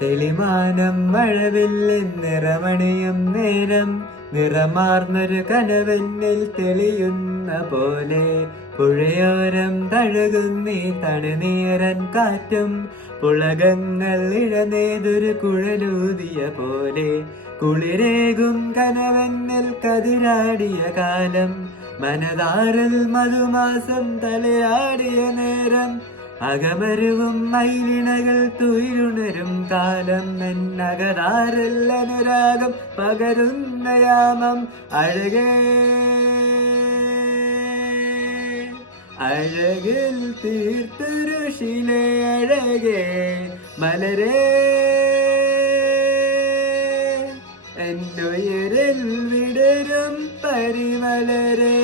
തെളിമാനം മഴവില്ലിൻ നിറമണിയും നേരം നിറമാർന്നൊരു കനവെന്നിൽ തെളിയുന്ന പോലെ പുഴയോരം തഴുകുന്നീ തണുനീരൻ കാറ്റും പുളകങ്ങൾ ഇഴനേതൊരു കുഴലൂതിയ പോലെ കുളിരേകും കനവെന്നിൽ കതിരാടിയ കാലം മനതാറിൽ മധുമാസം തലയാടിയ നേരം അകമരുവും മൈലിണകൾ തുയിലുണരും കാലം എന്നകതാറിൽ അനുരാഗം പകരുന്ന യാമം അഴകേ അഴകിൽ തീർത്തുരുഷിലെ അഴകേ മലരേ എന്നുയിരിൽ വിടരും പരിമലരേ